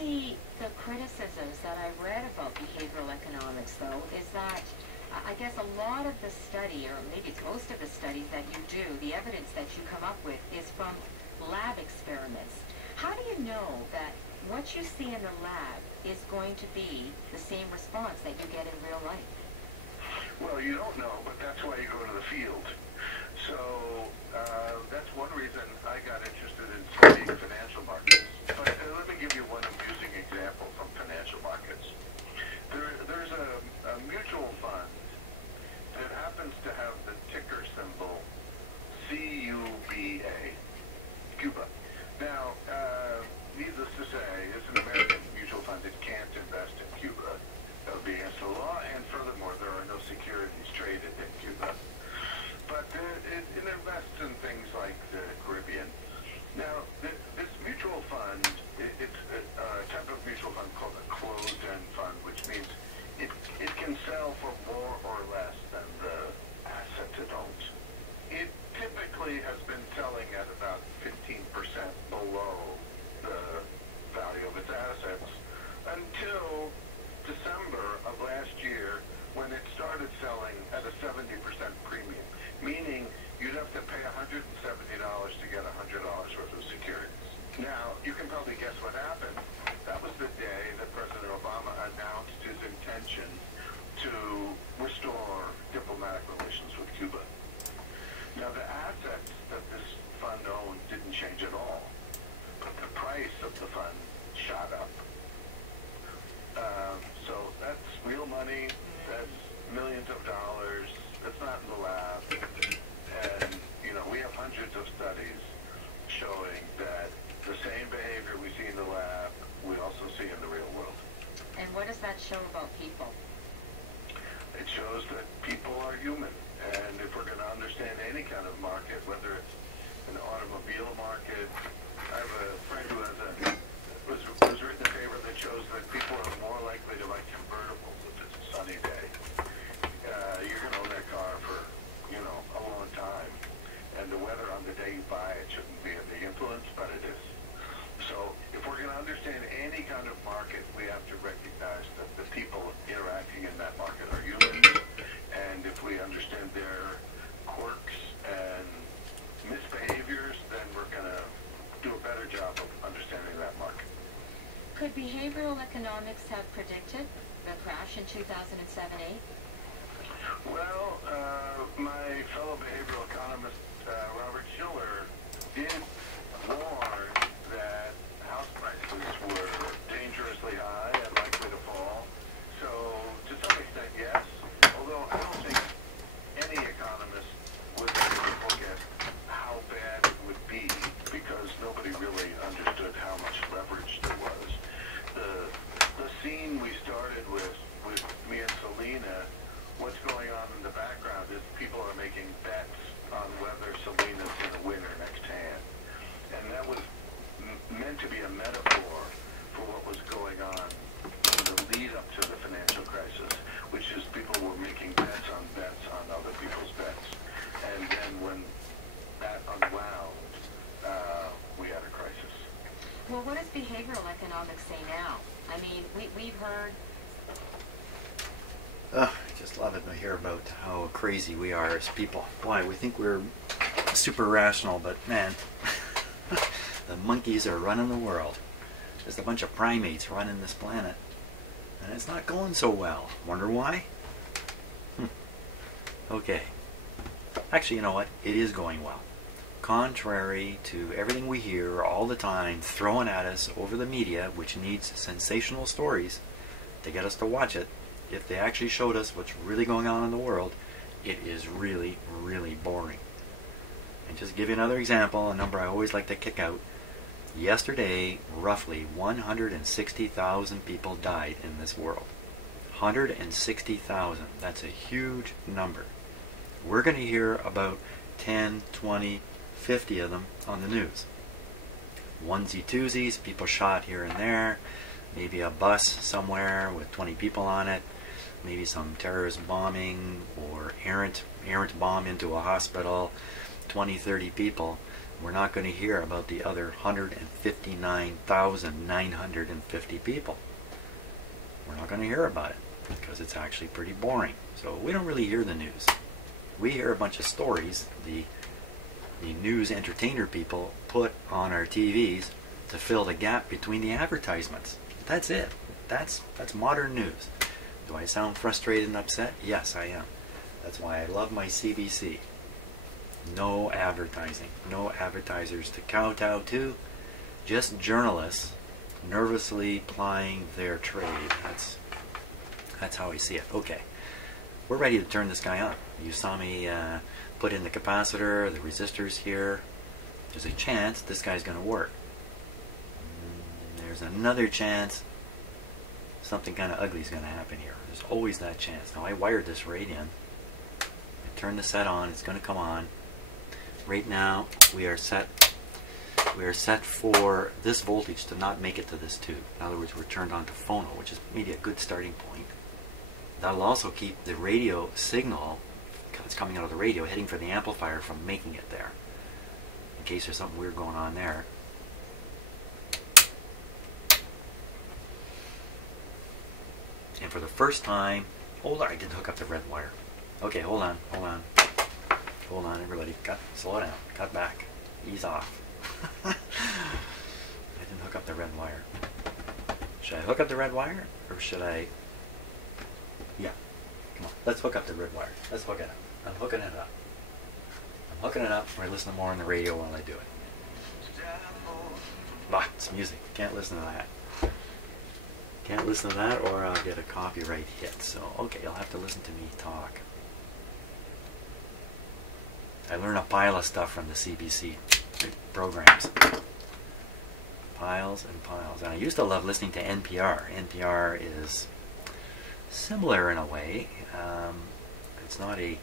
the criticisms that I read about behavioral economics, though, is that I guess a lot of the study, or maybe it's most of the studies that you do, the evidence that you come up with is from lab experiments. How do you know that what you see in the lab is going to be the same response that you get in real life? Well, you don't know, but that's why you go to the field. So that's one reason I got interested in studying financial markets. But let me give you one amusing example from financial markets. There's a mutual fund that happens to have the ticker symbol CUBA, Cuba. Now, needless to say, it's an American mutual fund. It can't invest in Cuba. That would be against the law, and furthermore, there are no securities traded in Cuba. But it invests in things like the Caribbean. Now, this mutual fund, it's a type of mutual fund called a closed-end fund, which means it can sell for more or less than the assets it owns. It typically has been selling at about 15% below the value of its assets until December of last year, when it started selling at a 70% premium, meaning you'd have to pay $170 to get $100 worth of securities. Now, you can probably guess what happened. That was the day that President Obama announced his intention to restore diplomatic relations with Cuba. Now, the assets that this fund owned didn't change at all, but the price of the fund shot up. So that's real money, that's millions of dollars, that's not in the lab, and, you know, we have hundreds of studies showing that the same behavior we see in the lab, we also see in the real world. And what does that show about people? It shows that people are human, and if we're going to understand any kind of market, whether it's an automobile market, I have a friend who has was written a paper that shows that people are more likely to buy convertibles if it's a sunny day. You're going to own that car for, you know, a long time, and the weather on the day you buy it shouldn't be a big influence, but it is. So if we're going to understand any kind of market, we have to recognize that the people interacting in that market are humans, and if we understand their quirks and misbehaviors, then we're going to do a better job of understanding that market. Could behavioral economics have predicted the crash in 2007-8? Well, my fellow behavioral economist, Robert Schiller, did warn that house prices were dangerously high and likely to fall. So, to some extent, yes. Although I don't think any economist was able to look at how bad it would be, because nobody really understood how much leverage there was. The scene we started with me and Selena, what's going on in the background is people are making bets on whether Selena's going to win her next hand. And that was meant to be a metaphor for what was going on in the lead up to the financial crisis, which is people were making bets on other people's bets. And then when that unwound, we had a crisis. Well, what does behavioral economics say now? I mean, we've heard... I just love it to hear about how crazy we are as people. Why? We think we're super rational, but man, the monkeys are running the world. Just a bunch of primates running this planet. And it's not going so well. Wonder why? Okay. Actually, you know what? It is going well. Contrary to everything we hear all the time thrown at us over the media, which needs sensational stories to get us to watch it, if they actually showed us what's really going on in the world, it is really, really boring. And just to give you another example, a number I always like to kick out, yesterday, roughly 160,000 people died in this world. 160,000. That's a huge number. We're going to hear about 10, 20, 50 of them on the news. Onesie-twosies, people shot here and there, maybe a bus somewhere with 20 people on it, maybe some terrorist bombing or errant bomb into a hospital, 20, 30 people. We're not going to hear about the other 159,950 people. We're not going to hear about it because it's actually pretty boring. So we don't really hear the news. We hear a bunch of stories the news entertainer people put on our TVs to fill the gap between the advertisements. That's it. That's modern news. Do I sound frustrated and upset? Yes, I am. That's why I love my CBC. No advertising. No advertisers to kowtow to. Just journalists nervously plying their trade. That's how I see it. Okay. We're ready to turn this guy on. You saw me put in the capacitor, the resistors here. There's a chance this guy's going to work. There's another chance something kind of ugly is going to happen here. There's always that chance. Now I wired this right in. I turn the set on. It's going to come on. Right now we are set for this voltage to not make it to this tube. In other words, we're turned on to phono, which is maybe a good starting point. That'll also keep the radio signal that's coming out of the radio heading for the amplifier from making it there, in case there's something weird going on there. And for the first time, hold on, I didn't hook up the red wire. Okay, hold on, everybody, slow down, cut back, ease off. I didn't hook up the red wire. Should I hook up the red wire, or should I? Yeah, come on, let's hook up the red wire. Let's hook it up. I'm hooking it up. I'm hooking it up for I listen to more on the radio while I do it. Bah, it's music. Can't listen to that. Can't listen to that or I'll get a copyright hit. So, okay, you'll have to listen to me talk. I learn a pile of stuff from the CBC programs. Piles and piles. And I used to love listening to NPR. NPR is similar in a way. It's not a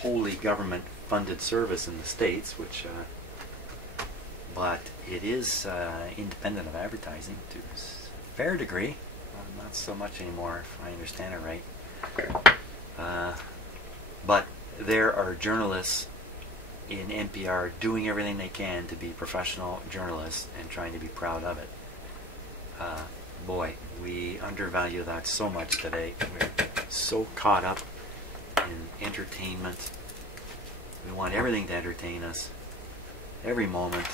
wholly government-funded service in the States, but it is independent of advertising to a fair degree. Not so much anymore, if I understand it right. But there are journalists in NPR doing everything they can to be professional journalists and trying to be proud of it. Boy, we undervalue that so much today. We're so caught up in entertainment. We want everything to entertain us every moment.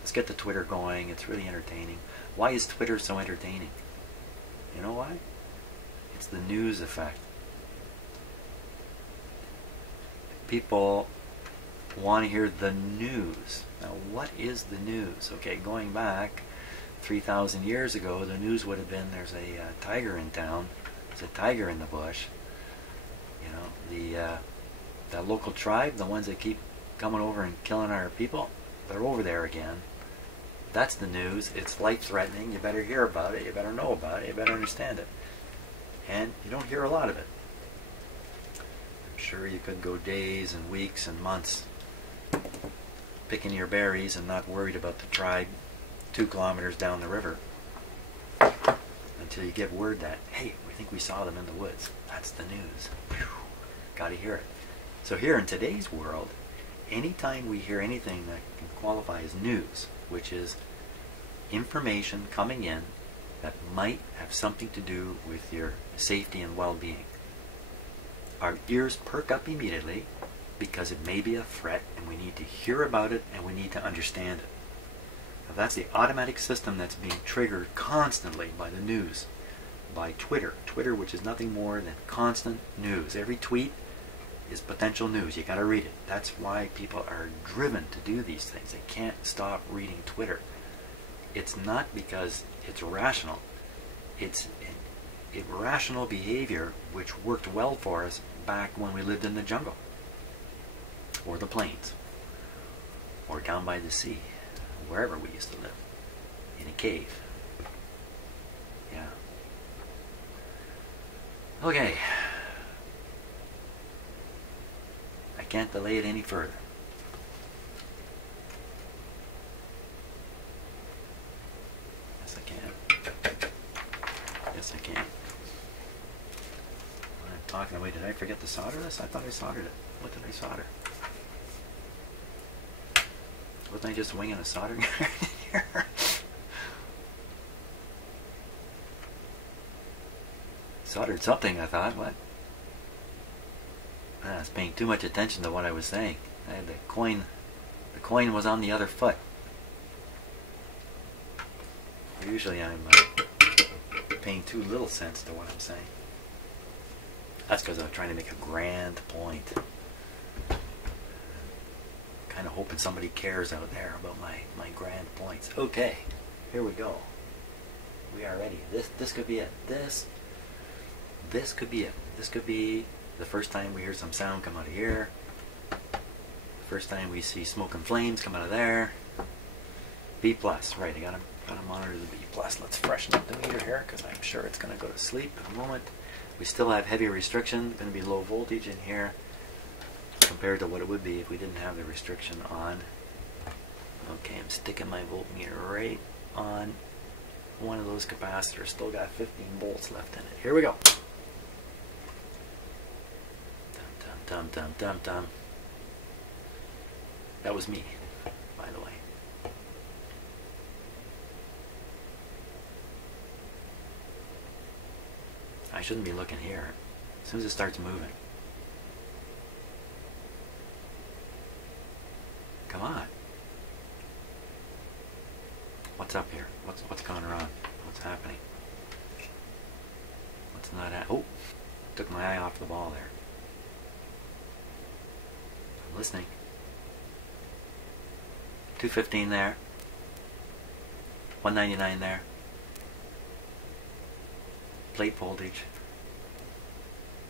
Let's get the Twitter going. It's really entertaining. Why is Twitter so entertaining? You know why? It's the news effect. People want to hear the news. Now, what is the news? Okay, going back 3,000 years ago, the news would have been there's a tiger in town. There's a tiger in the bush. You know, that local tribe, the ones that keep coming over and killing our people, they're over there again. That's the news. It's life-threatening. You better hear about it. You better know about it. You better understand it. And you don't hear a lot of it. I'm sure you could go days and weeks and months picking your berries and not worried about the tribe 2 kilometers down the river until you get word that, hey, we think we saw them in the woods. That's the news. Got to hear it. So here in today's world, anytime we hear anything that can qualify as news, which is information coming in that might have something to do with your safety and well-being, our ears perk up immediately because it may be a threat and we need to hear about it and we need to understand it. Now, that's the automatic system that's being triggered constantly by the news, by Twitter. Twitter, which is nothing more than constant news. Every tweet is potential news. You got to read it. That's why people are driven to do these things. They can't stop reading Twitter. It's not because it's rational. It's irrational behavior which worked well for us back when we lived in the jungle or the plains or down by the sea, wherever we used to live, in a cave. Yeah. Okay. I can't delay it any further. Yes, I can. Yes, I can. I'm talking away. Did I forget to solder this? I thought I soldered it. What did I solder? Wasn't I just winging a soldering iron in here? Soldered something, I thought. What? I was paying too much attention to what I was saying. I had the coin was on the other foot. Usually I'm paying too little sense to what I'm saying. That's because I was trying to make a grand point. Kind of hoping somebody cares out there about my grand points. Okay, here we go. We are ready. This could be it. This could be it. This could be the first time we hear some sound come out of here. The first time we see smoke and flames come out of there. B plus. Right, I gotta monitor the B plus. Let's freshen up the meter here because I'm sure it's gonna go to sleep in a moment. We still have heavy restriction. Going to be low voltage in here compared to what it would be if we didn't have the restriction on. Okay, I'm sticking my voltmeter right on one of those capacitors. Still got 15 volts left in it. Here we go. Dum dum dum dum dum. That was me, by the way. I shouldn't be looking here. As soon as it starts moving. Come on. What's up here? What's going on? What's happening? What's not at? Oh, took my eye off the ball there. I'm listening. 215 there. 199 there. Plate voltage.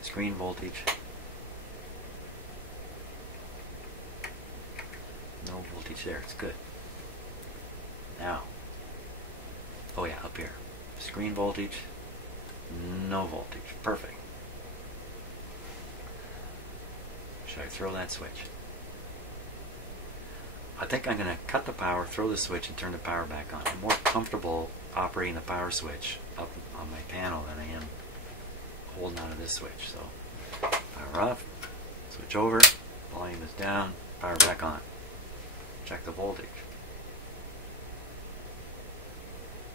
Screen voltage. No voltage there. It's good. Now. Oh yeah, up here. Screen voltage. No voltage. Perfect. Should I throw that switch? I think I'm going to cut the power, throw the switch, and turn the power back on. I'm more comfortable operating the power switch up on my panel than I am holding on to this switch. So, power off, switch over, volume is down, power back on. Check the voltage.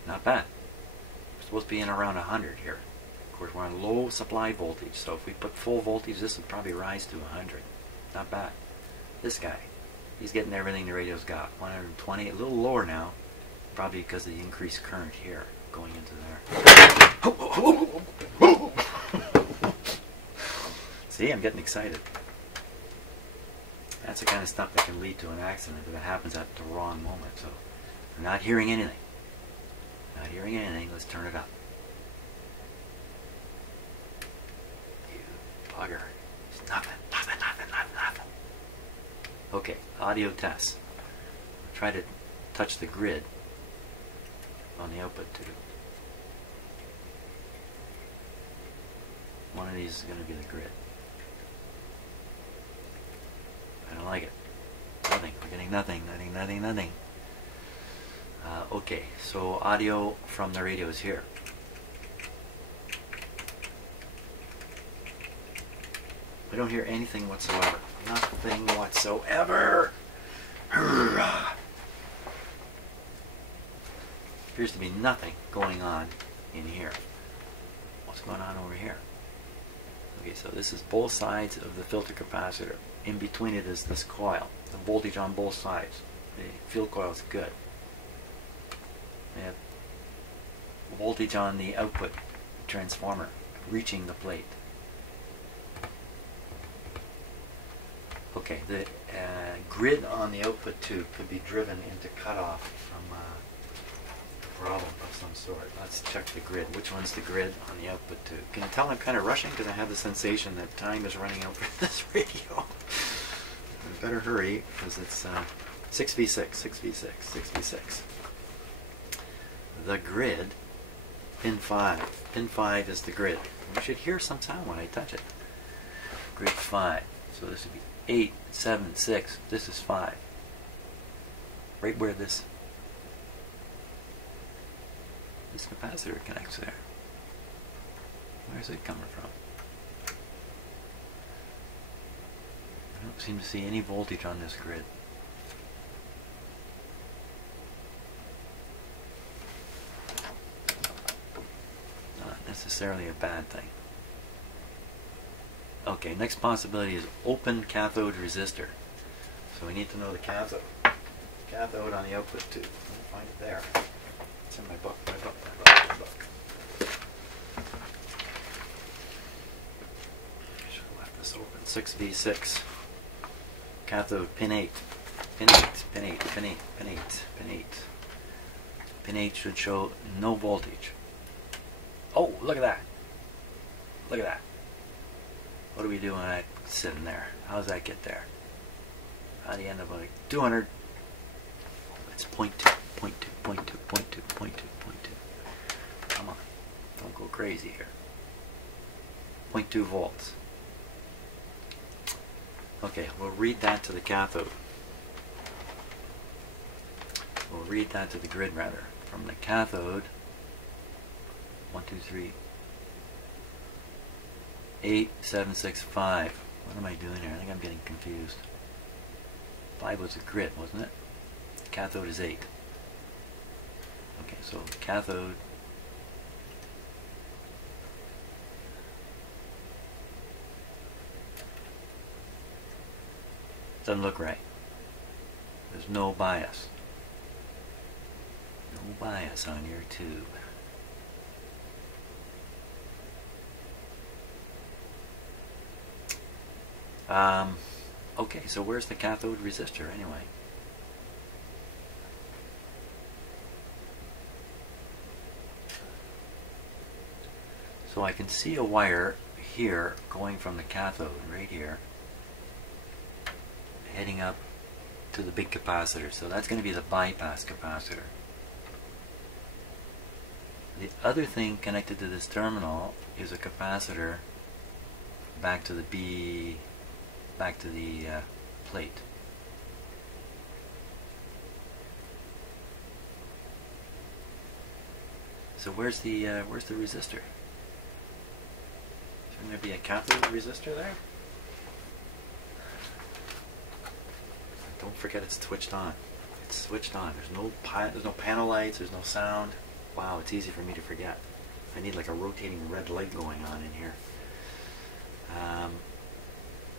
Not bad. We're supposed to be in around 100 here. Of course, we're on low supply voltage, so if we put full voltage, this would probably rise to 100. Not bad. This guy, he's getting everything the radio's got. 120, a little lower now, probably because of the increased current here going into there. See, I'm getting excited. That's the kind of stuff that can lead to an accident if it happens at the wrong moment. So, we're not hearing anything. Not hearing anything. Let's turn it up. You bugger. It's nothing. Okay, audio test. I'll try to touch the grid on the output tube. One of these is going to be the grid. I don't like it. Nothing. We're getting nothing. Nothing. Okay, so audio from the radio is here. We don't hear anything whatsoever. Nothing whatsoever. Appears to be nothing going on in here. What's going on over here? Okay, so this is both sides of the filter capacitor. In between it is this coil. The voltage on both sides. The field coil is good. We have voltage on the output transformer reaching the plate. Okay, the grid on the output tube could be driven into cutoff from a problem of some sort. Let's check the grid. Which one's the grid on the output tube? Can you tell I'm kind of rushing because I have the sensation that time is running out for this radio. I better hurry because it's 6v6. The grid, pin 5. Pin 5 is the grid. You should hear some sound when I touch it. Grid 5. So this would be 8, 7, 6. This is 5. Right where this capacitor connects there. Where's it coming from? I don't seem to see any voltage on this grid. necessarily a bad thing. Okay, next possibility is open cathode resistor. So we need to know the cathode. Cathode on the output tube. Let me find it there. It's in my book, my book. Should have left this open. 6V6. Cathode, pin 8. Pin 8, pin 8, pin 8, pin 8, pin 8. Pin 8 should show no voltage. Oh, look at that. Look at that. What do we do when I sit in there? How does that get there? How do you end up like 200? It's 0.2, 0.2, 0.2, 0.2, 0.2, 0.2. Come on. Don't go crazy here. 0.2 volts. Okay, we'll read that to the cathode. We'll read that to the grid rather. From the cathode, 1, 2, 3, 8, 7, 6, 5. What am I doing here? I think I'm getting confused. 5 was the grid, wasn't it? Cathode is 8. Okay, so cathode doesn't look right. There's no bias. No bias on your tube. Okay, so where's the cathode resistor anyway? So I can see a wire here going from the cathode right here heading up to the big capacitor. So that's going to be the bypass capacitor. The other thing connected to this terminal is a capacitor back to the plate. So where's the resistor? Shouldn't there be a cathode resistor there? Don't forget it's switched on. It's switched on. There's no panel lights. There's no sound. Wow, it's easy for me to forget. I need like a rotating red light going on in here.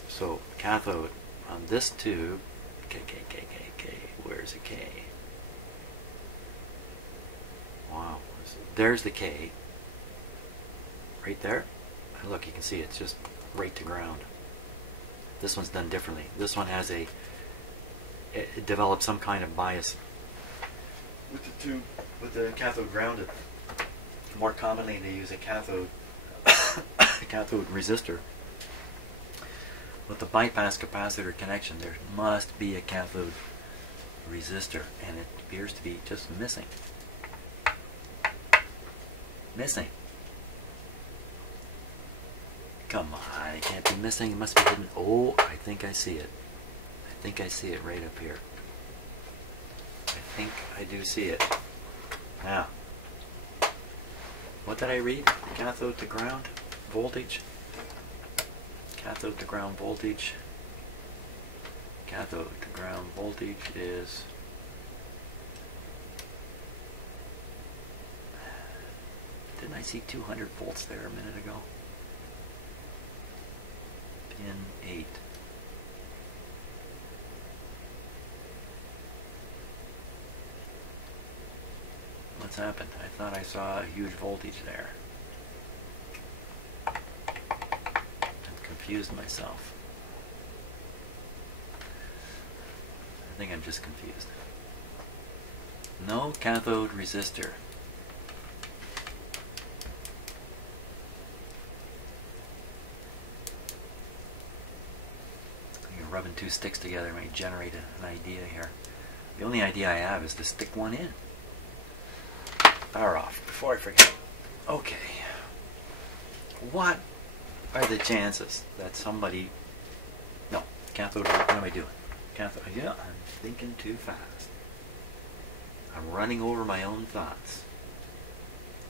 So cathode on this tube. K. Where's the K? Wow. There's the K. Right there. And look, you can see it's just right to ground. This one's done differently. This one has it develops some kind of bias with the tube, with the cathode grounded. More commonly, they use a cathode resistor. With the bypass capacitor connection, there must be a cathode resistor, and it appears to be just missing. Missing. Come on, it can't be missing. It must be hidden. Oh, I think I see it. I think I see it right up here. I think I do see it. Now, what did I read? Cathode to ground voltage. Cathode to ground voltage. Cathode to ground voltage is didn't I see 200 volts there a minute ago? Pin 8. What's happened? I thought I saw a huge voltage there. I've confused myself. I think I'm just confused. No cathode resistor. You're rubbing two sticks together might generate an idea here. The only idea I have is to stick one in. Power off before I forget. Okay. What are the chances that somebody... No, cathode, what am I doing? Cathode, yeah, I'm thinking too fast. I'm running over my own thoughts.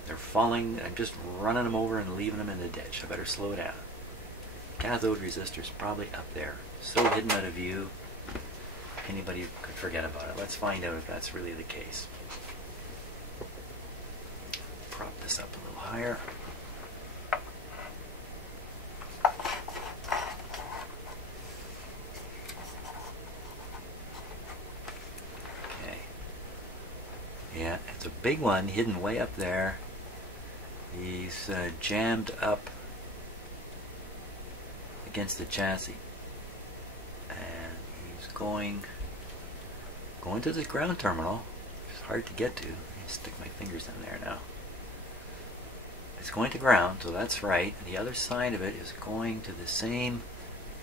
They're falling, I'm just running them over and leaving them in the ditch. I better slow down. Cathode resistor's probably up there. So hidden out of view, anybody could forget about it. Let's find out if that's really the case. Prop this up a little higher. at. It's a big one hidden way up there. He's jammed up against the chassis, and he's going to the ground terminal. It's hard to get to. Let me stick my fingers in there now. It's going to ground, so that's right. And the other side of it is going to the same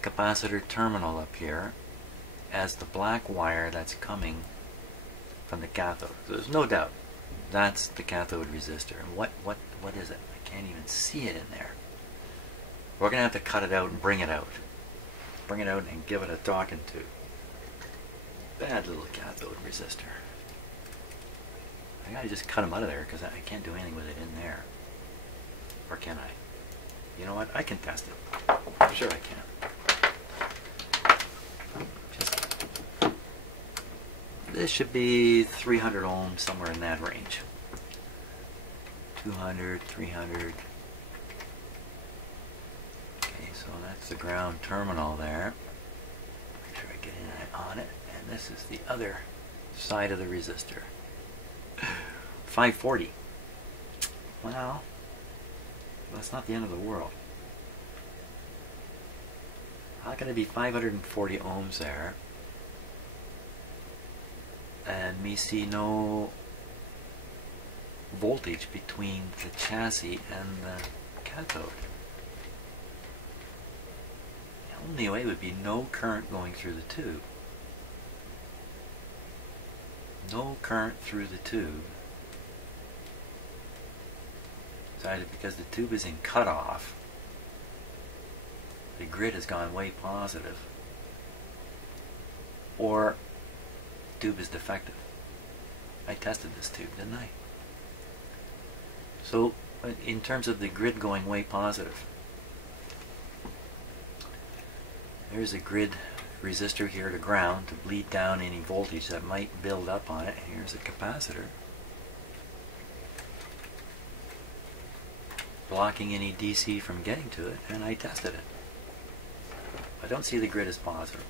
capacitor terminal up here as the black wire that's coming from the cathode. So there's no doubt that's the cathode resistor. And what is it? I can't even see it in there. We're going to have to cut it out and bring it out. Bring it out and give it a talking to. Bad little cathode resistor. I gotta just cut them out of there because I can't do anything with it in there. Or can I? You know what? I can test it. I'm sure I can. This should be 300 ohms, somewhere in that range. 200, 300. Okay, so that's the ground terminal there. Make sure I get in on it. And this is the other side of the resistor. 540. Well, that's not the end of the world. How can it be 540 ohms there and me see no voltage between the chassis and the cathode? The only way would be no current going through the tube. No current through the tube. It's either because the tube is in cutoff, the grid has gone way positive, or the tube is defective. I tested this tube, didn't I? So, in terms of the grid going way positive, there's a grid resistor here to ground to bleed down any voltage that might build up on it. Here's a capacitor blocking any DC from getting to it, and I tested it. I don't see the grid as positive.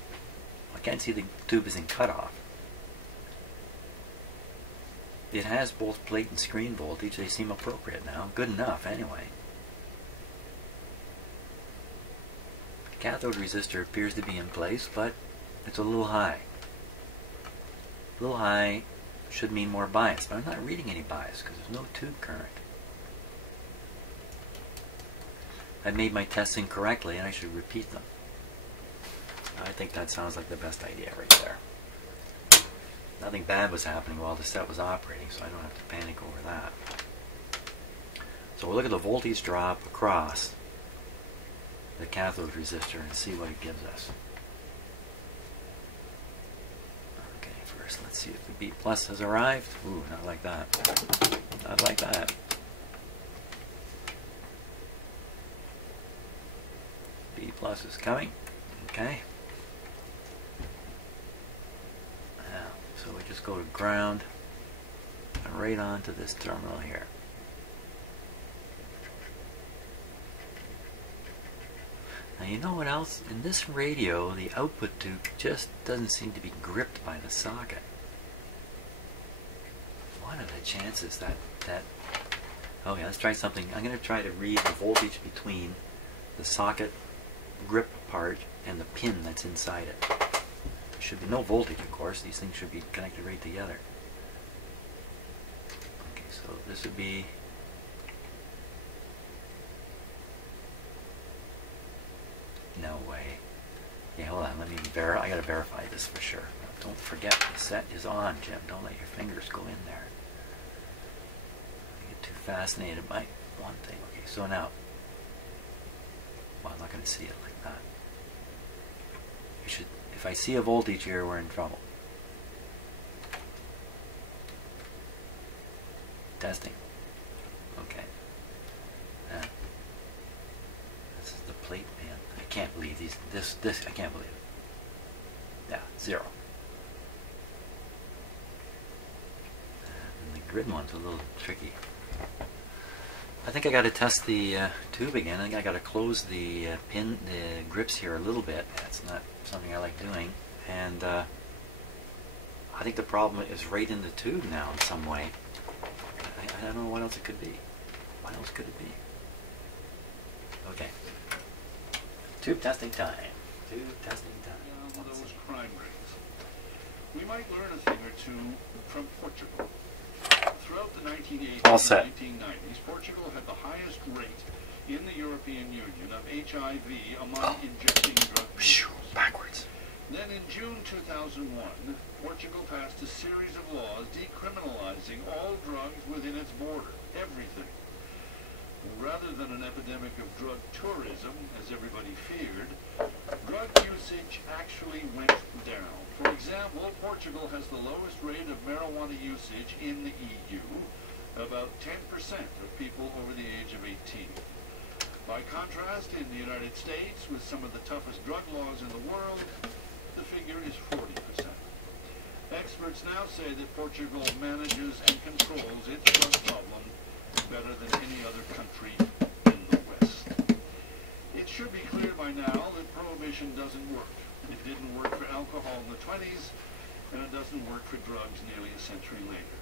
I can't see the tube is in cutoff. It has both plate and screen voltage. They seem appropriate now. Good enough anyway. The cathode resistor appears to be in place, but it's a little high. A little high should mean more bias, but I'm not reading any bias because there's no tube current. I made my tests incorrectly and I should repeat them. I think that sounds like the best idea right there. Nothing bad was happening while the set was operating, so I don't have to panic over that. So we'll look at the voltage drop across the cathode resistor and see what it gives us. Okay, first let's see if the B plus has arrived. Ooh, not like that. Not like that. B plus is coming. Okay. Now, so we just go to ground and right onto this terminal here. Now you know what else? In this radio, the output tube just doesn't seem to be gripped by the socket. What are the chances that okay, let's try something. I'm going to try to read the voltage between the socket grip part and the pin that's inside it. There should be no voltage, of course. These things should be connected right together. Okay, so this would be no way. Okay, hold on. Let me I gotta verify this for sure. Don't forget the set is on, Jim. Don't let your fingers go in there. I get too fascinated by one thing. Okay, so now. Well, I'm not going to see it like that. You should, if I see a voltage here, we're in trouble. Testing. Okay. This is the plate, man. I can't believe these. This I can't believe it. Yeah, 0. And the grid one's a little tricky. I think I got to test the tube again. I think I got to close the the grips here a little bit. That's not something I like doing. And I think the problem is right in the tube now in some way. I don't know what else it could be. What else could it be? Okay. Tube testing time. Tube testing time. Down those crime rates. We might learn a thing or two from Portugal. Throughout the 1980s All set. and 1990s, Portugal had the highest rate in the European Union of HIV among injecting drug users. Backwards. Then in June 2001, Portugal passed a series of laws decriminalizing all drugs within its border. Everything. Rather than an epidemic of drug tourism, as everybody feared, drug usage actually went down. For example, Portugal has the lowest rate of marijuana usage in the EU, about 10% of people over the age of 18. By contrast, in the United States, with some of the toughest drug laws in the world, the figure is 40%. Experts now say that Portugal manages and controls its drug problem better than any other country in the West. It should be clear by now that prohibition doesn't work. It didn't work for alcohol in the 20s, and it doesn't work for drugs nearly a century later.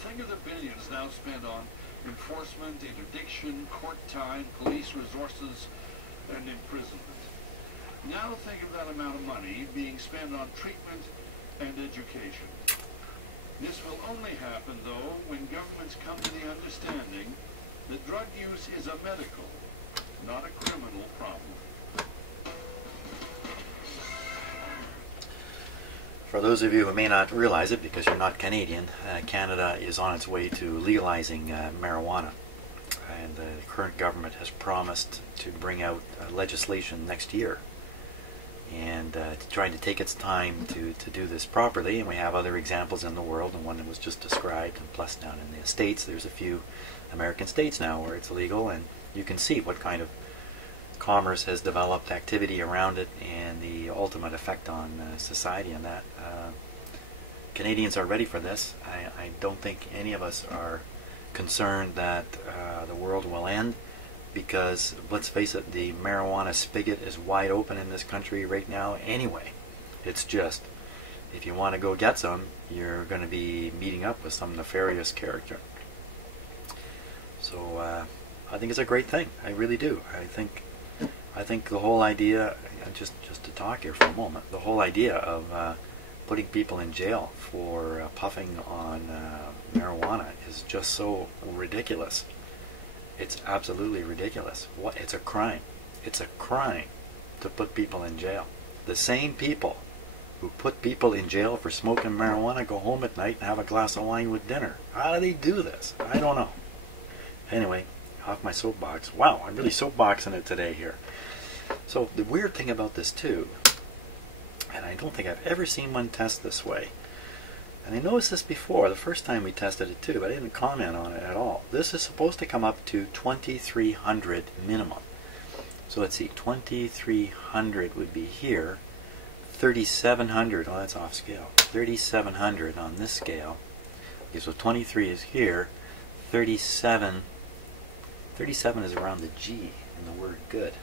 Think of the billions now spent on enforcement, interdiction, court time, police resources, and imprisonment. Now think of that amount of money being spent on treatment and education. This will only happen, though, when governments come to the understanding that drug use is a medical, not a criminal problem. For those of you who may not realize it because you're not Canadian, Canada is on its way to legalizing marijuana. And the current government has promised to bring out legislation next year. And trying to take its time to do this properly. And we have other examples in the world, and one that was just described. And plus down in the States, there's a few American states now where it's legal. And you can see what kind of commerce has developed, activity around it, and the ultimate effect on society and that. Canadians are ready for this. I don't think any of us are concerned that the world will end, because let's face it, the marijuana spigot is wide open in this country right now anyway. It's just, if you want to go get some, you're going to be meeting up with some nefarious character. So I think it's a great thing. I really do. I think the whole idea, just to talk here for a moment, the whole idea of putting people in jail for puffing on marijuana is just so ridiculous. It's absolutely ridiculous. It's a crime. It's a crime to put people in jail. The same people who put people in jail for smoking marijuana go home at night and have a glass of wine with dinner. How do they do this? I don't know. Anyway, off my soapbox. Wow, I'm really soapboxing it today here. So the weird thing about this tube, and I don't think I've ever seen one test this way, and I noticed this before, the first time we tested it too, but I didn't comment on it at all. This is supposed to come up to 2300 minimum. So let's see, 2300 would be here, 3700, oh that's off scale, 3700 on this scale. Okay, so 23 is here, 37 is around the G in the word good.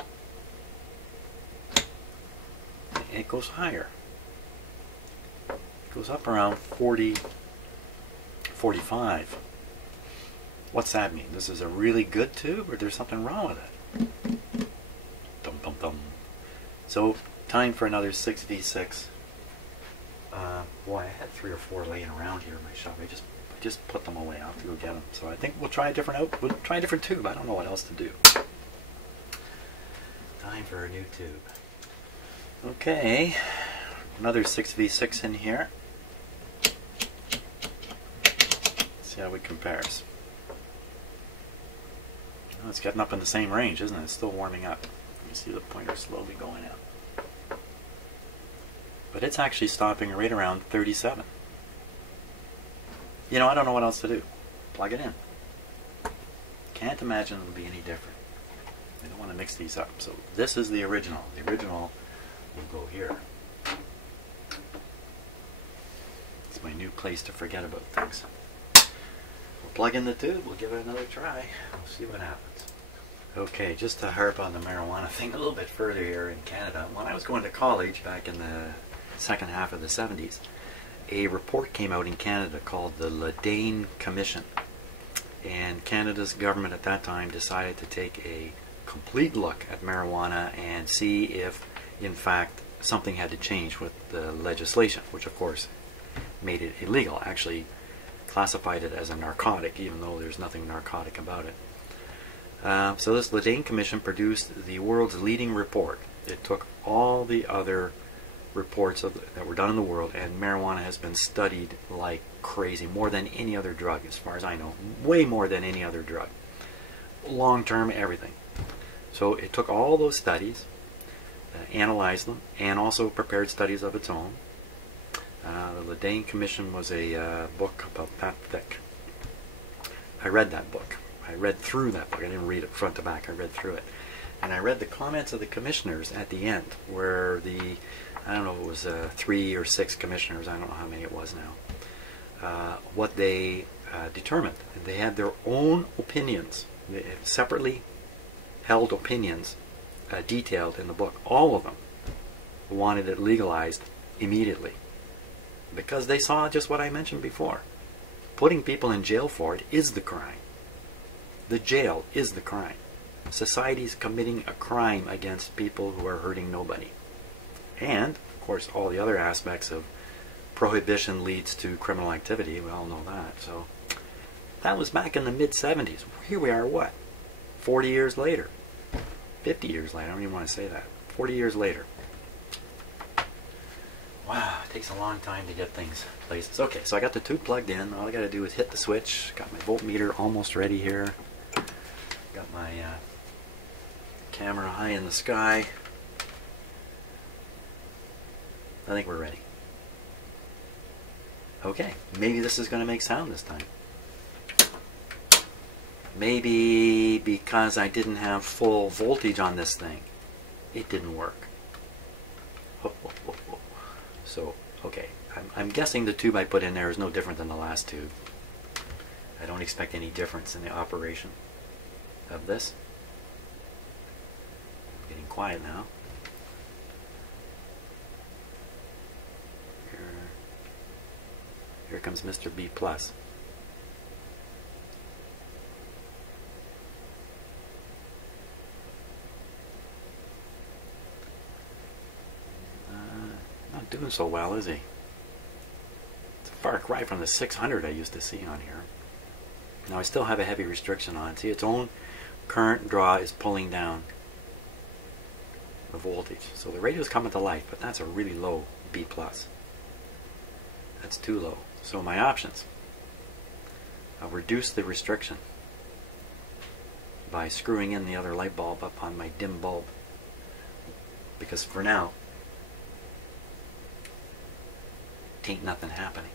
It goes higher. It goes up around 40, 45. What's that mean? This is a really good tube, or there's something wrong with it? Dum dum dum. So, time for another 6v6. Boy, I had 3 or 4 laying around here in my shop. I just put them away. I'll have to go get them. So I think we'll try a different we'll try a different tube. I don't know what else to do. Time for a new tube. Okay, another 6v6 in here. Let's see how it compares. Oh, it's getting up in the same range, isn't it? It's still warming up. You see the pointer slowly going up. But it's actually stopping right around 37. You know, I don't know what else to do. Plug it in. Can't imagine it'll be any different. I don't want to mix these up. So this is the original. The original will go here. It's my new place to forget about things. We'll plug in the tube. We'll give it another try. We'll see what happens. Okay, just to harp on the marijuana thing a little bit further here in Canada. When I was going to college back in the second half of the 70s, a report came out in Canada called the Ledane Commission. And Canada's government at that time decided to take a complete look at marijuana and see if, in fact, something had to change with the legislation, which of course made it illegal, actually classified it as a narcotic, even though there's nothing narcotic about it. So this Ledane Commission produced the world's leading report. It took all the other reports that were done in the world, and marijuana has been studied like crazy, more than any other drug, as far as I know, way more than any other drug. Long-term, everything. So it took all those studies, analyzed them, and also prepared studies of its own. The Ledane Commission was a book about that thick. I read that book. I read through that book. I didn't read it front to back. I read through it. And I read the comments of the commissioners at the end, where I don't know if it was 3 or 6 commissioners, I don't know how many it was now, what they determined. They had their own opinions, separately held opinions, detailed in the book. All of them wanted it legalized immediately, because they saw just what I mentioned before. Putting people in jail for it is the crime. The jail is the crime. Society's committing a crime against people who are hurting nobody. And, of course, all the other aspects of prohibition leads to criminal activity. We all know that. So that was back in the mid-70s. Here we are, what? 40 years later. 50 years later. I don't even want to say that. 40 years later. Wow, it takes a long time to get things places. Okay, so I got the tube plugged in. All I got to do is hit the switch. Got my voltmeter almost ready here. Got my camera high in the sky. I think we're ready. Okay, maybe this is going to make sound this time. Maybe because I didn't have full voltage on this thing, it didn't work. So, okay, I'm guessing the tube I put in there is no different than the last tube. I don't expect any difference in the operation of this. Getting quiet now. Here comes Mr. B+. Not doing so well, is he? It's a far cry from the 600 I used to see on here. Now I still have a heavy restriction on. See, its own current draw is pulling down the voltage. So the radio's coming to life, but that's a really low B+. That's too low. So my options: I'll reduce the restriction by screwing in the other light bulb up on my dim bulb, because for now ain't nothing happening.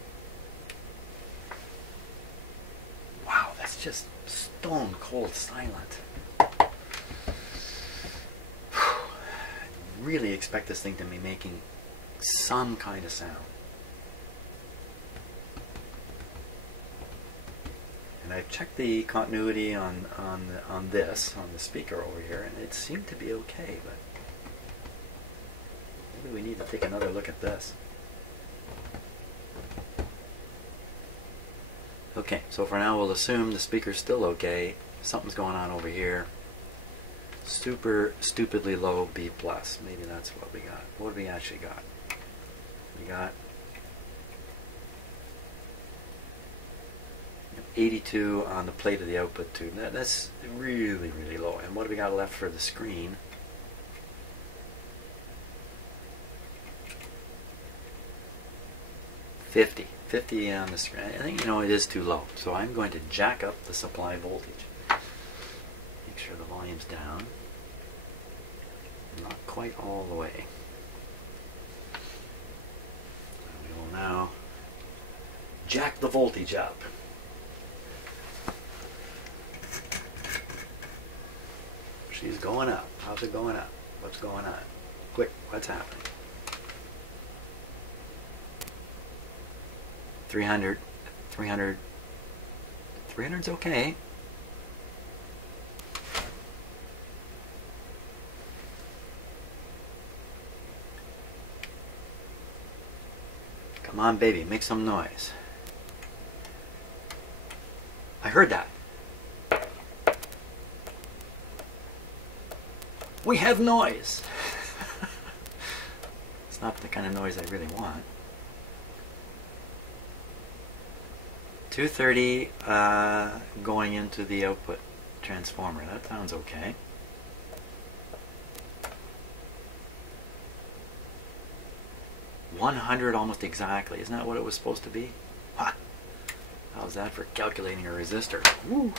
Wow, that's just stone cold silent. I really expect this thing to be making some kind of sound. And I've checked the continuity on the speaker over here, and it seemed to be okay, but maybe we need to take another look at this. Okay, so for now we'll assume the speaker's still okay. Something's going on over here. Super stupidly low B+. Maybe that's what we got. What do we actually got? We got 82 on the plate of the output tube. That's really, really low. And what do we got left for the screen? 50 on the screen. I think, it is too low. So I'm going to jack up the supply voltage. Make sure the volume's down. Not quite all the way. And we will now jack the voltage up. She's going up. How's it going up? What's going on? Quick, what's happening? 300. 300's okay. Come on, baby, make some noise. I heard that. We have noise. It's not the kind of noise I really want. 230 going into the output transformer. That sounds okay. $100 almost exactly. Isn't that what it was supposed to be? Ha! How's that for calculating a resistor? Woo!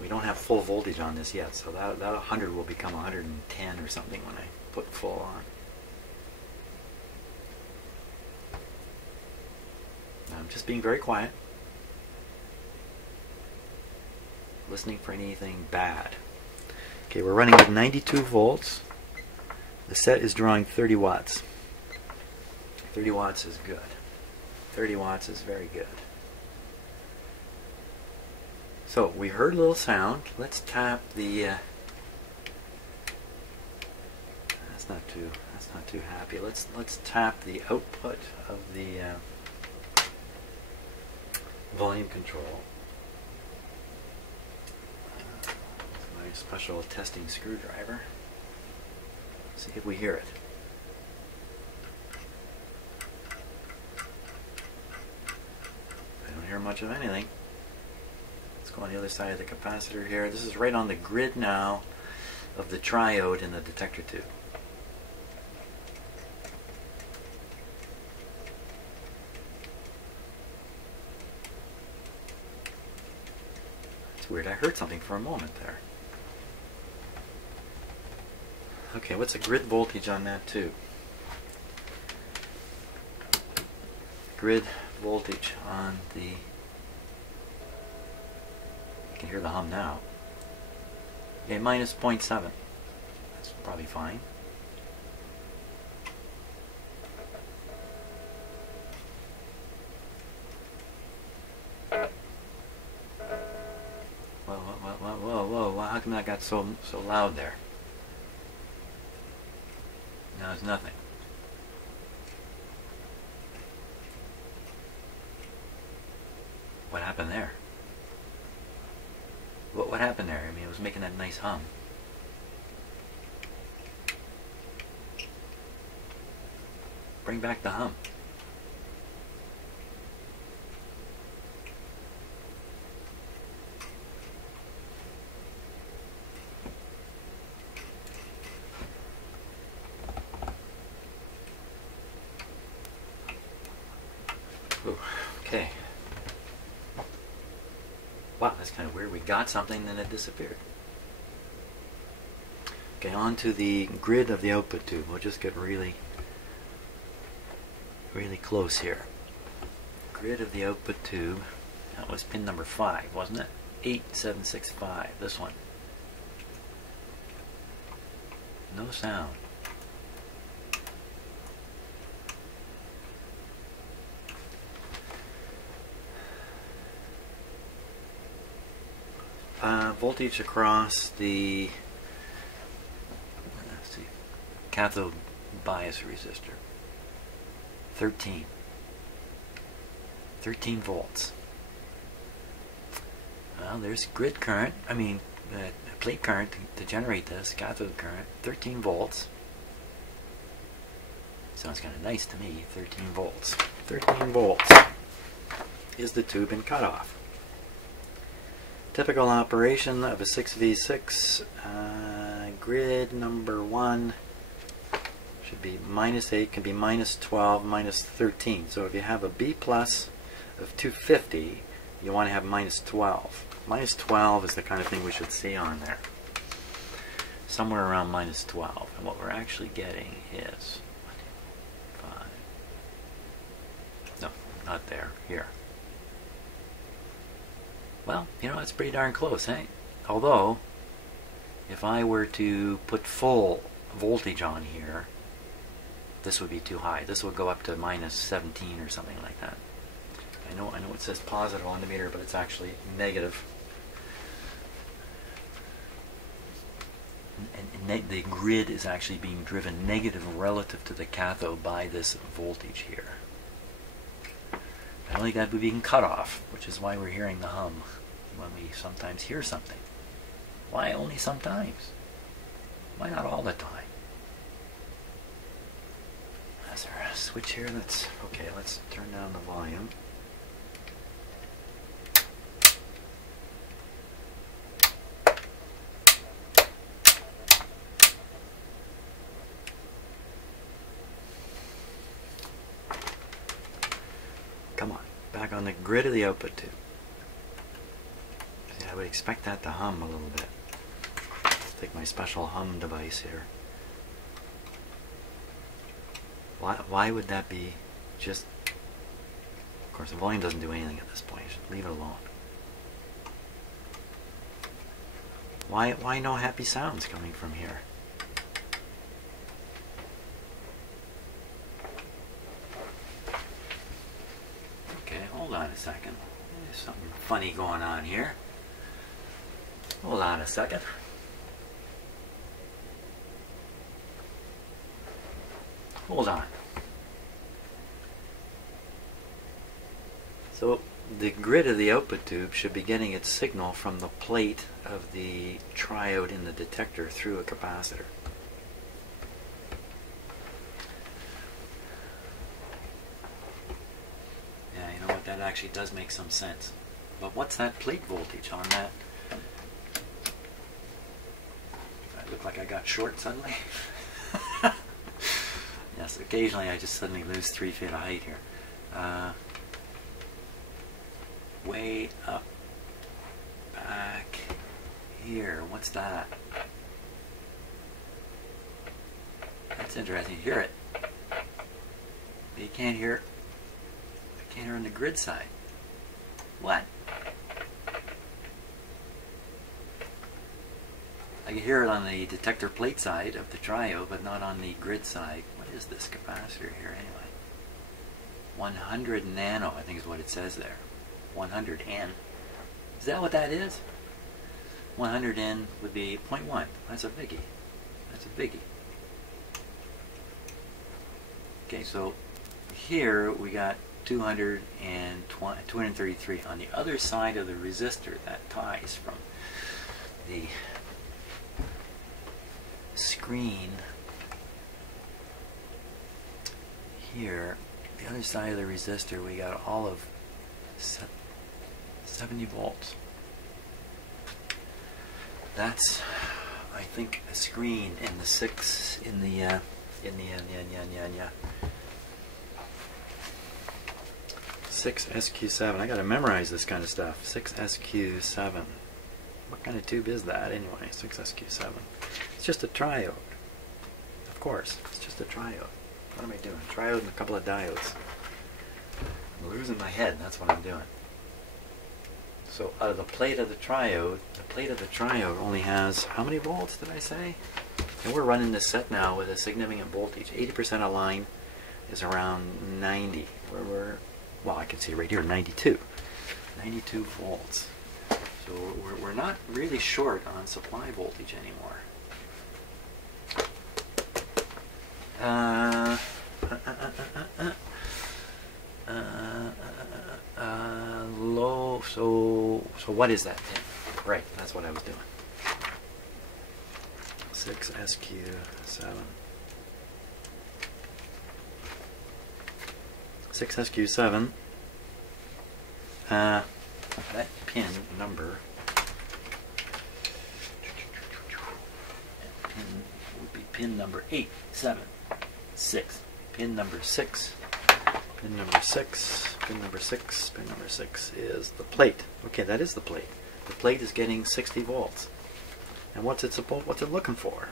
We don't have full voltage on this yet, so that 100 will become 110 or something when I put full on. Now I'm just being very quiet, listening for anything bad. Okay, we're running at 92 volts. The set is drawing 30 watts. 30 watts is good. 30 watts is very good. So we heard a little sound. Let's tap the. That's not too happy. Let's tap the output of the volume control. My special testing screwdriver. See if we hear it. I don't hear much of anything. Let's go on the other side of the capacitor here. This is right on the grid now of the triode in the detector tube. It's weird. I heard something for a moment there. Okay, what's the grid voltage on that tube? Grid voltage on the... You can hear the hum now. Okay, minus 0.7. That's probably fine. Whoa, how come that got so loud there? Now it's nothing. What happened there? What happened there? I mean, it was making that nice hum. Bring back the hum. Ooh, okay. Wow, that's kind of weird. We got something, then it disappeared. Okay, on to the grid of the output tube. We'll just get really close here. Grid of the output tube. That was pin number 5, wasn't it? 8765. This one. No sound. Voltage across the cathode bias resistor. 13 volts. Well, there's grid current. I mean, plate current to generate this cathode current. 13 volts. Sounds kind of nice to me. 13 volts. 13 volts. Is the tube in cutoff? Typical operation of a 6V6 grid number 1 should be -8, can be -12, -13. So if you have a B plus of 250, you want to have -12. -12 is the kind of thing we should see on there. Somewhere around -12. And what we're actually getting is 5. No, not there. Here. Well, you know, that's pretty darn close, eh? Although, if I were to put full voltage on here, this would be too high. This would go up to -17 or something like that. I know it says positive on the meter, but it's actually negative. and the grid is actually being driven negative relative to the cathode by this voltage here. I only got to be cut off, which is why we're hearing the hum when we sometimes hear something. Why only sometimes? Why not all the time? Is there a switch here? Let's turn down the volume. Come on, back on the grid of the output tube. See, I would expect that to hum a little bit. Let's take my special hum device here. Why would that be just... Of course, the volume doesn't do anything at this point. You should leave it alone. Why no happy sounds coming from here? Okay, hold on a second. There's something funny going on here. Hold on a second. Hold on. So the grid of the output tube should be getting its signal from the plate of the triode in the detector through a capacitor. Yeah, you know what, that actually does make some sense. But what's that plate voltage on that? I look like I got short suddenly? Yes, occasionally I just suddenly lose 3 feet of height here. Way up back here. What's that? That's interesting. You hear it. But you can't hear it. I can't hear it on the grid side. What? I can hear it on the detector plate side of the triode, but not on the grid side. What is this capacitor here anyway? 100 nano, I think is what it says there. 100 N. Is that what that is? 100 N would be 0.1. That's a biggie. That's a biggie. Okay, so here we got 233 on the other side of the resistor that ties from the screen here. The other side of the resistor, we got all of 70 volts. That's, I think, a screen in the 6 in the 6SQ7. I gotta memorize this kind of stuff. 6SQ7. What kind of tube is that anyway? 6SQ7. It's just a triode. Of course, it's just a triode. What am I doing? Triode and a couple of diodes. I'm losing my head, that's what I'm doing. So out of the plate of the triode only has, how many volts did I say? And we're running this set now with a significant voltage. 80% of line is around 90. Well, I can see right here, 92. 92 volts. So we're not really short on supply voltage anymore. Low. So what is that pin? Right, that's what I was doing. 6SQ7. 6SQ7. That pin number. Would be pin number 876. Pin number 6. Pin number 6. Pin number 6. Pin number 6 is the plate. Okay, that is the plate. The plate is getting 60 volts. And what's it looking for?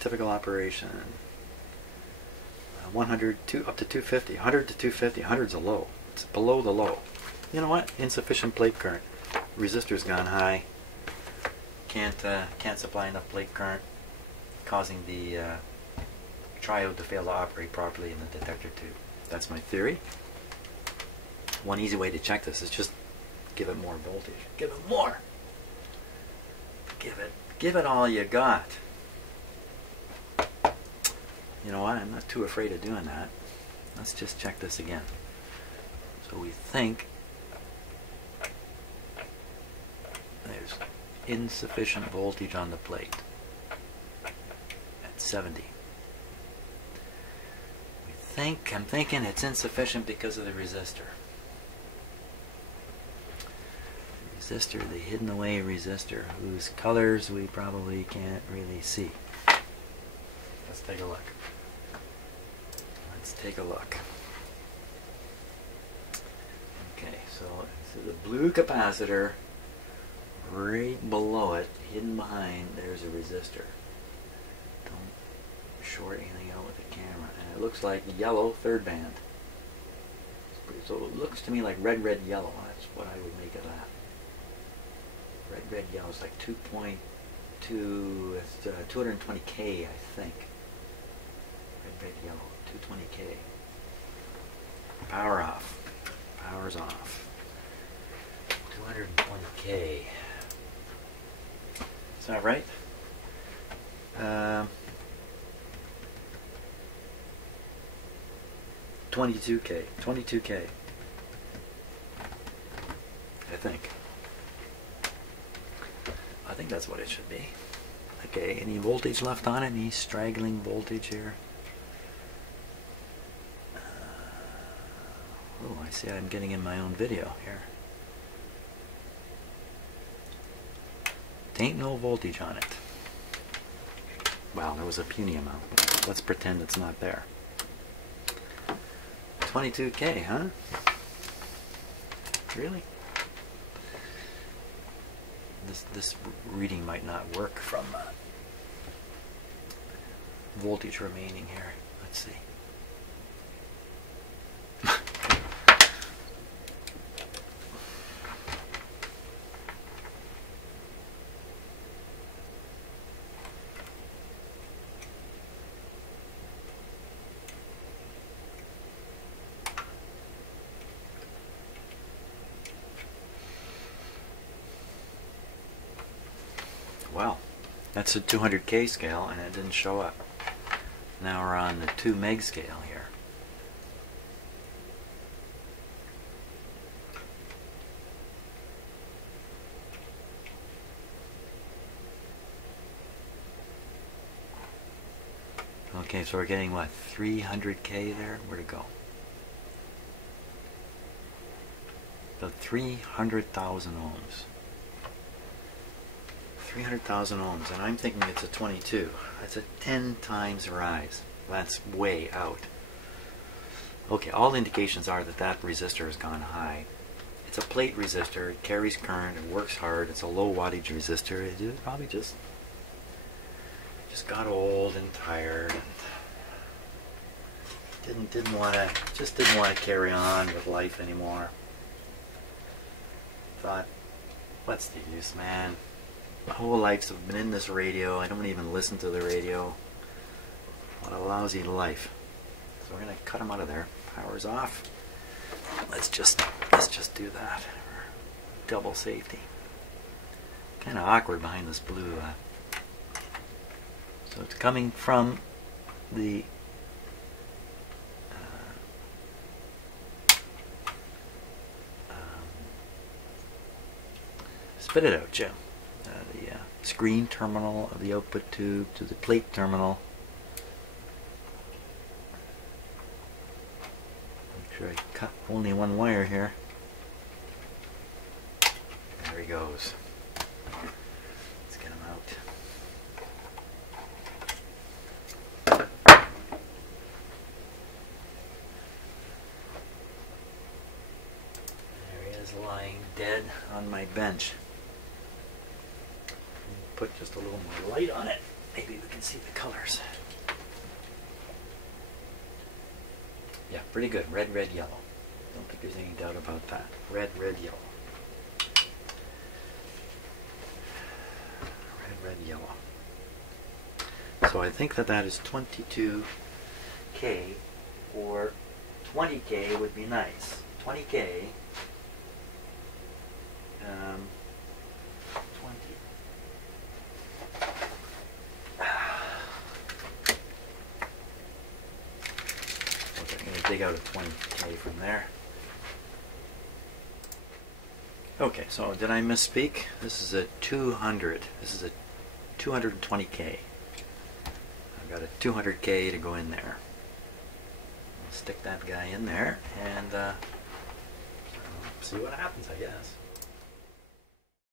Typical operation. 100 up to 250. 100 to 250. 100's a low. It's below the low. You know what? Insufficient plate current. Resistor's gone high. Can't supply enough plate current, causing the triode to fail to operate properly in the detector tube. That's my theory. One easy way to check this is just give it more voltage. Give it more. Give it Give it all you got. You know what? I'm not too afraid of doing that. Let's just check this again. So we think there's insufficient voltage on the plate at 70. I'm thinking it's insufficient because of the resistor. The hidden away resistor, whose colors we probably can't really see. Let's take a look. Okay, so the blue capacitor, right below it, hidden behind, there's a resistor. Don't short anything out with the camera. And it looks like yellow third band. So it looks to me like red, yellow. That's what I would make of that. Red, yellow is like 2.2, it's 220K, I think. Red, yellow, 220K. Power off. Power's off. 220K. Is that right? 22K. 22K. I think. I think that's what it should be. Okay, any voltage left on it? Any straggling voltage here? Oh, I see I'm getting in my own video here. There ain't no voltage on it. Well, there was a puny amount. Let's pretend it's not there. 22K, huh? Really? This reading might not work from voltage remaining here. Let's see. Well, that's a 200K scale and it didn't show up. Now we're on the 2 meg scale here. Okay, so we're getting what, 300K there? Where'd it go? The 300,000 ohms. 300,000 ohms, and I'm thinking it's a 22. That's a 10 times rise. That's way out. Okay, all indications are that that resistor has gone high. It's a plate resistor. It carries current. It works hard. It's a low wattage resistor. It probably just got old and tired, and didn't want to carry on with life anymore. Thought, what's the use, man? My whole life's been in this radio. I don't even listen to the radio. What a lousy life. So we're gonna cut them out of there. Power's off. Let's just do that. Double safety. Kind of awkward behind this blue. So it's coming from the spit it out, Joe. The screen terminal of the output tube to the plate terminal. Make sure I cut only one wire here. There he goes. Let's get him out. There he is, lying dead on my bench. Put just a little more light on it. Maybe we can see the colors. Yeah, pretty good. Red, yellow. Don't think there's any doubt about that. Red, yellow. Red, yellow. So I think that is 22K, or 20K would be nice. 20K. 20. dig out a 20K from there. Okay, so did I misspeak? This is a 200. This is a 220K. I've got a 200K to go in there. I'll stick that guy in there and see what happens, I guess.